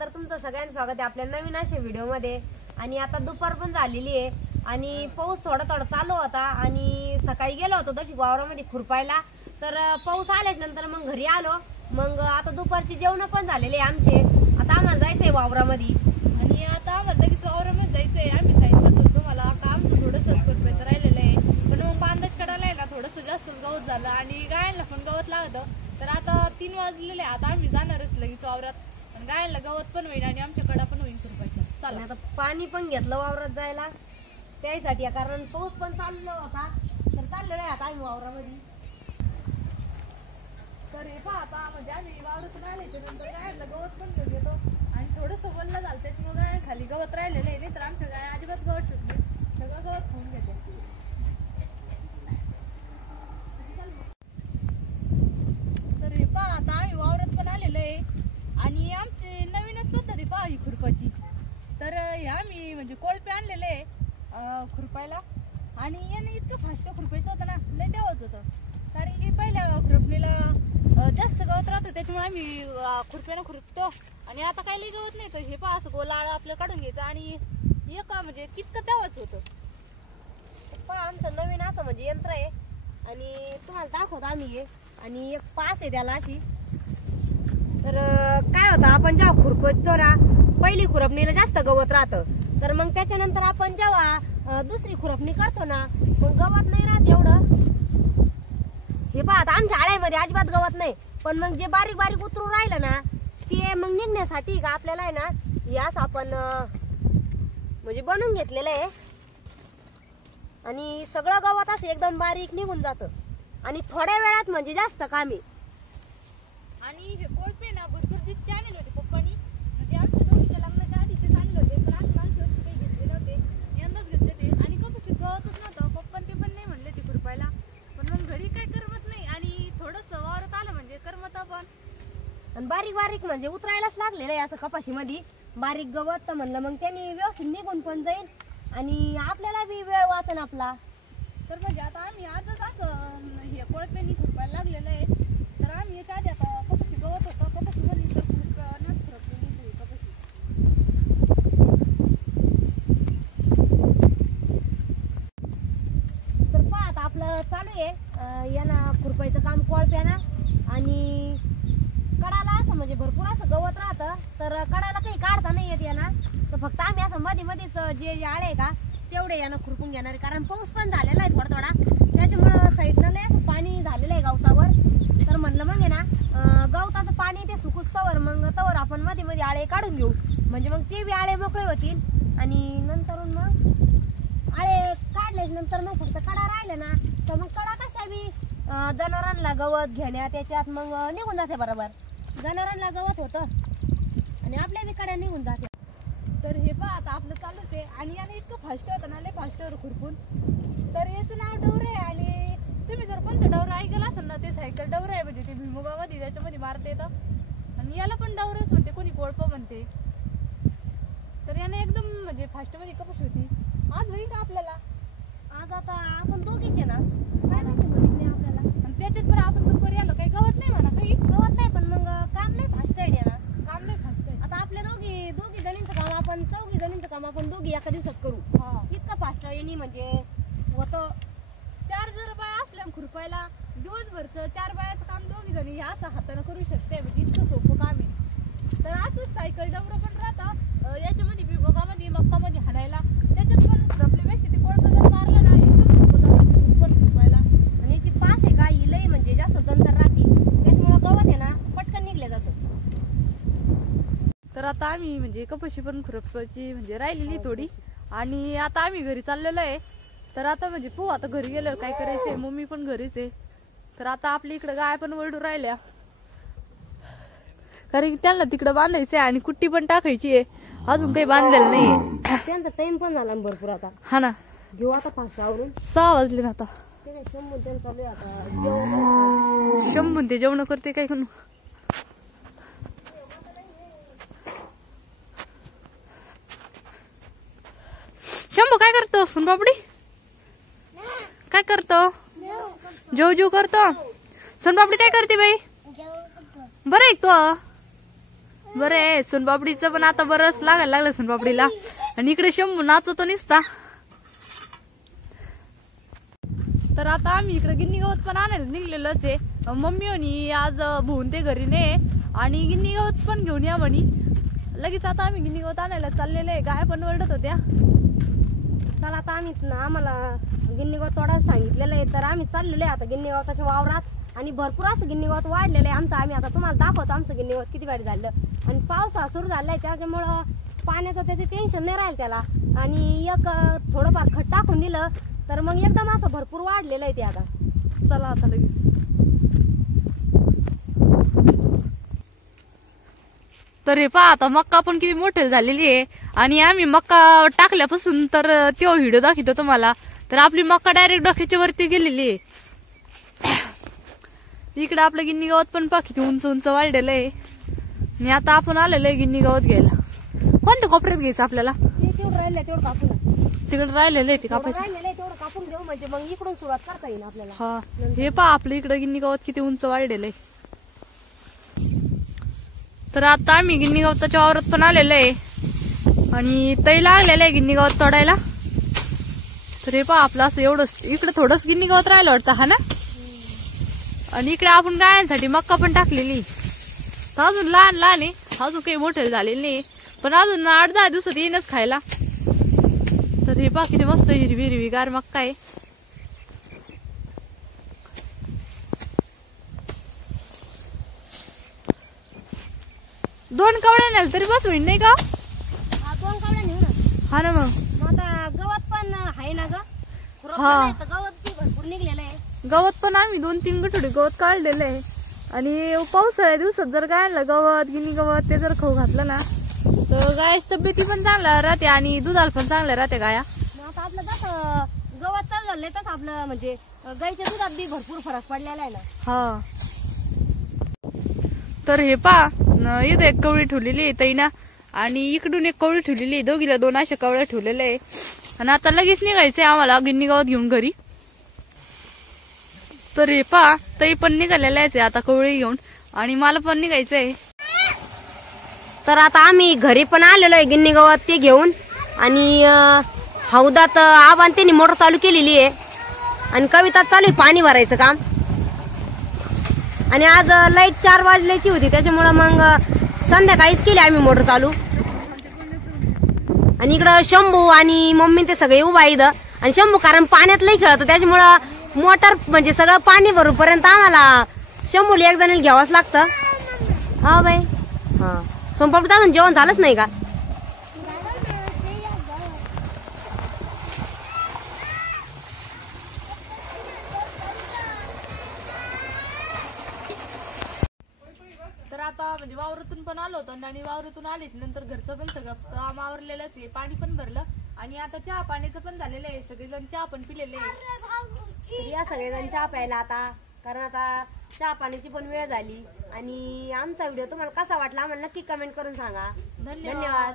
तर तुमचं सगळ्यांचं स्वागत आहे आपल्या नवीन अशा व्हिडिओ मध्ये। आणि आता दुपार पण झालेली आहे आणि पाऊस थोडा थोडा चालू होता आणि सकाळी गेलो होतो तशी वावरामध्ये खुरपायला, तर पाऊस आल्याच नंतर मग घरी आलो। मग आता दुपारची जेवण पण झालेले आमचे। आता आम्हाला जायचंय वावरामध्ये आणि आता आम्हाला लगेच वावरामध्ये जायचंय। आम्ही सांगितलं तुम्हाला का आमचं थोडंसं खुरपायचं राहिलेलं आहे, पण मग बांधाच कडाला आहे ना थोडंसं जास्त गवत झालं आणि गायांना पण गवत लागतं। तर आता 3 वाजलेले, आता आम्ही जाणारच लगेच वावरात, आणि गायांना गवत पण होईल आणि आमच्या कडा पण होईल खुरपायचं। चला आता पाणी पण घेतलं वावरात जायला त्यासाठी, कारण पाऊस पण चालला होता तर चाललेलं आहे आता आम्ही वावरामध्ये। तर हे पहा आता म्हणजे आम्ही वावरातून आले नंतर गायांना गवत पण घेऊन येतो आणि थोडंसं वल्ल झालं त्याच्यामुळे गाय खाली गवत राहिलेलं आहे, नाही तर आमच्या गाय अजिबात गवत सुटले, सगळं गवत खाऊन घेते। तर हे पहा आता आम्ही वावरात पण आलेलो आहे आणि आमची नवीनच पद्धत आहे पहा ही खुरपाची। तर आम्ही म्हणजे कोळपे आणलेले आहे खुरपायला, आणि याने इतकं फास्ट खुरपायचं होतं ना, लय देवाच होतं, कारण की पहिल्या खुरपणीला जास्त गवत राहतं त्याच्यामुळे आम्ही खुरप्यानं खुरपतो। आणि आता काही लई गवत नाही, तर हे पहा असं गोलाळ आपलं काढून घ्यायचं आणि एका म्हणजे कितकं देवाच होतं। पहा आमचं नवीन असं म्हणजे यंत्र आहे आणि तुम्हाला दाखवतो आम्ही हे, आणि एक पास आहे त्याला अशी। तर काय होतं, आपण जेव्हा खुरपतो ना पहिली खुरपणीला जास्त गवत राहतं, तर मग त्याच्यानंतर आपण जेव्हा दुसरी खुरपणी करतो ना मग गवत नाही राहत एवढं। हे पहा आता आमच्या आळ्यामध्ये अजिबात गवत नाही, पण मग जे बारीक बारीक उतरून राहिलं ना ते मग निघण्यासाठी का आपल्याला आहे ना यास आपण म्हणजे बनवून घेतलेलं आहे, आणि सगळं गवत असं एकदम बारीक निघून जातं आणि थोड्या वेळात म्हणजे जास्त काम आहे। आणि हे कोळपे ना भरपूर जितके आणले होते पप्पानी, म्हणजे आमच्या दोघीच्या लग्नाच्या आधी तेच आणले होते, पण आम्ही मागच्या वर्षी काही घेतले नव्हते, यंदाच घेतले ते। आणि कपाशीत गवतच नव्हतं, पप्पा ते पण नाही म्हणले ते खुरपायला, पण मग घरी काय करमत नाही आणि थोडंसं वावरात आलं म्हणजे करमत आपण। आणि बारीक बारीक म्हणजे उतरायलाच लागलेलं आहे असं कपाशी मध्ये बारीक गवत, तर म्हणलं मग त्यांनी व्यवस्थित निघून पण जाईल आणि आपल्याला बी वेळ वाचन आपला। तर म्हणजे आता आम्ही आजच असं हे कोळप्यांनी खुरपायला लागलेलं आहे, तर आम्ही याच्या आधी आता कपाशी गवत होतं कपाशी मध्ये तर खुरपणच खुरपलेली कपाशी। तर पहा आता आपलं चालू आहे याना खुरपायचं काम कोळप्यानं, आणि कडाला असं म्हणजे भरपूर असं गवत राहतं, तर कडाला काही काढता नाही येत याना, तर फक्त आम्ही असं मध्ये मध्येच जे आळे आहे का तेवढे यानं खुरपून घेणार आहे, कारण पाऊस पण झालेला आहे थोडा थोडा, त्याच्यामुळं साईडनं लय असं पाणी झालेलं आहे गवतावर। तर म्हणलं मग आहे ना गवताचं पाणी ते सुकूस्तवर मग तवर आपण मध्ये मध्ये आळे काढून घेऊ, म्हणजे मग ते बी आळे मोकळे होतील आणि नंतरून मग आळे काढल्याच नंतर मग फक्त कडा राहिले ना तर मग कडा कशा बी जनावरांना गवत घेण्या त्याच्यात मग निघून जाते बरोबर, जनावरांना गवत होतं आणि आपल्या बी कड्या निघून जाते। तर हे पहा आता आपलं चालूच आहे आणि याने इतकं फास्ट होतं ना, लय फास्ट होतं खुरपून। तर याचं नाव डवर आहे, आणि तुम्ही जर कोणतं डवर ऐकलं असेल ना ते सायकल डवर आहे, म्हणजे ते भुईमुगामध्ये त्याच्यामध्ये मारता येतं, आणि याला पण डवरच म्हणते, कोणी कोळपं म्हणते। तर याने एकदम म्हणजे फास्ट मध्ये कपाशी होती। आज होईल का आपल्याला? आज आता आपण दोघीच आहे ना, काय माहिती बघितले आपल्याला, आणि त्याच्यात पण आपण दुपारी आलो, काही गवत नाही म्हणा, काही गवत नाही, पण मग काम नाही फास्ट आहे ना, काम नाही फास्ट आहे। आता आपल्या दोघी जणींचं काम आपण 4 जणींचं काम आपण दोघी एका दिवसात करू, इतकं फास्ट आहे म्हणजे होतं। 4 जर बाया असल्या खुरपायला दिवसभरचं 4 बायाचं काम दोघी जणी ह्या असं हाताने करू शकते, म्हणजे इतकं सोपं काम आहे। तर असंच सायकल डवर पण राहतं याच्यामध्ये भुईमुगामध्ये मक्कामध्ये हाणायला, त्याच्यात पण आपल्यापेक्षा ते कोळपं जर मारलं ना एकदम सोपं जातं पण खुरपायला। आणि याची पास आहे का ही लई म्हणजे जास्त गंतर राहते, त्याच्यामुळे गवत आहे ना पटकन निघलं जातं। तर आता आम्ही म्हणजे कपाशी पण खुरपायची म्हणजे राहिलेली थोडी, आणि आता आम्ही घरी चाललेलो आहे। तर आता म्हणजे पो आता घरी गेल्यावर काय करायचंय, मम्मी पण घरीच आहे, तर आता आपल्या इकडे गाय पण वळडू राहिल्या, कारण की त्यांना तिकडे बांधायचंय आणि कुट्टी पण टाकायची आहे, अजून काही बांधलेलं नाहीये। त्यांचा टाइम पण झाला भरपूर, आता हा ना घेऊ आता फास्ट आवरून। 6 वाजले ना आता, ते काय शंभर त्यांचं चालू आहे आता जेवण। शंभून ते जेवण करते काय करू। शंभू काय करतो? सोनपापडी काय करतो? जेव जेव करतो। सोनपापडी काय करते बाई? बरं आहे तो बरं आहे. सोनपापडीचं पण आता बरंच लागायला लागलं सोनपापडीला. आणि इकडे शंभू नाचतो निसता. तर आता आम्ही इकडे गिन्नी गवत पण आणायला निघलेलोच आहे. मम्मी म्हणी आज भुवून ते घरी नाही आणि गिन्नी गवत पण घेऊन या म्हणी. लगेच आता आम्ही गिन्नी गवत आणायला चाललेले आहे. गाय पण ओरडत होत्या. चला आता आम्हाला गिन्नी गवत तोडायला सांगितलेलं आहे, तर आम्ही चाललेलो आहे आता गिन्नी गवताच्या वावरात. आणि भरपूर असं गिन्नी गवत वाढलेलं आहे आमचं. आम्ही आता तुम्हाला दाखवतो आमचं गिन्नी गवत किती वाढ झालं. आणि पावसाळा सुरू झालाय त्याच्यामुळं पाण्याचं त्याचे टेन्शन नाही राहील त्याला. आणि एक थोडंफार खत टाकून दिलं तर मग एकदम असं भरपूर वाढलेलं आहे ते आता. चला आता लगेच. तर हे पहा आता मक्का पण किती मोठी झालेली आहे. आणि आम्ही मक्का टाकल्यापासून तर तो व्हिडिओ दाखवतो तुम्हाला. तर आपली मक्का डायरेक्ट डोक्याच्या वरती गेलेली आहे. इकडे आपलं गिन्नी गवत पण पहा किती उंच उंच वाढलेलं आहे. आणि आता आपण आलेलो आहे गिन्नी गवत घ्यायला. कोणत्या कोपऱ्यात घ्यायचं आपल्याला? तेवढं राहिलं तेवढं कापून तिकडे राहिलेलं आहे ते कापायचं. राहिलेलं तेवढं कापून घेऊ म्हणजे मग इकडून सुरुवात करता येईल आपल्याला. हा हे पहा आपलं इकडे गिन्नी गवत किती उंच वाढलेलं आहे. तर आता आम्ही गिन्नी गवताच्या वावरात पण आलेलो आहे. आणि तै लागलेलं आहे गिन्नी गवत तोडायला. तर हे पहा आपलं असं एवढंच इकडे थोडंच गिन्नी गवत राहिलं वाटतं. हा ना. आणि इकडे आपण गायांसाठी मक्का पण टाकलेली. तर अजून लहान लहान आहे, अजून काही मोठे झालेले नाही. पण अजून 8-10 दिवसात येईनच खायला. तर हे पहा किती मस्त हिरवी हिरवी गार मक्का आहे. दोन कवड्या नेल तरी बस होईल नाही का? 2 कवड्या नेऊ ना. हा ना. मग आता गवत पण आहे ना ग. हा. गवत भरपूर निघलेलं आहे. गवत पण आम्ही 2-3 गठोडी गवत काढलेलं आहे. आणि पावसाळ्या दिवसात जर गायला गवत गिन्नी गवत ते जर खाऊ घातलं ना तर गायची तब्येती पण चांगल्या राहते आणि दुधाला पण चांगल्या राहते गाया. आता आपलं जसं गवत चालू झालंय तसं आपलं म्हणजे गाईच्या दुधात बी भरपूर फरक पडलेला आहे ना. हा. तर हे पहा इथं एक कवळी ठेवलेली आहे ताईना आणि इकडून एक कवळी ठेवलेली आहे. दोघीला 2 अशा कवळ्या ठेवलेल्या आहे. आणि आता लगेच निघायचंय आम्हाला गिन्नी गवत घेऊन घरी. तर हे पहा ताई पण निघालेल्या आहे आता कवळी घेऊन आणि मला पण निघायचंय. तर आता आम्ही घरी पण आलेलो आहे गिन्नी गवत ते घेऊन. आणि हौदात आबान त्यांनी मोटर चालू केलेली आहे आणि कविता चालू आहे पाणी भरायचं काम. आणि आज लाईट 4 वाजल्याची होती त्याच्यामुळं मग संध्याकाळीच केली आम्ही मोटर चालू. आणि इकडं शंभू आणि मम्मी ते सगळे उभा इथं. आणि शंभू कारण पाण्यात लई खेळतो त्याच्यामुळं मोटर म्हणजे सगळं पाणी भरूपर्यंत आम्हाला शंभूला एक जणांना घ्यावंच लागतं. हा बाई. हा सोनपापडी अजून जेवण झालंच नाही का? तर आता म्हणजे वावरातून पण आलो होतो आणि वावरातून आलीच नंतर घरचं पण सगळं काम आवरलेलंच आहे. पाणी पण भरलं आणि आता चहा पाण्याचं पण झालेलं आहे. सगळेजण चहा पण पिलेले आहे. तर या सगळेजण चहा प्यायला आता, कारण आता चहा पाण्याची पण वेळ झाली. आणि आमचा व्हिडिओ तुम्हाला कसा वाटला आम्हाला नक्की कमेंट करून सांगा. धन्यवाद.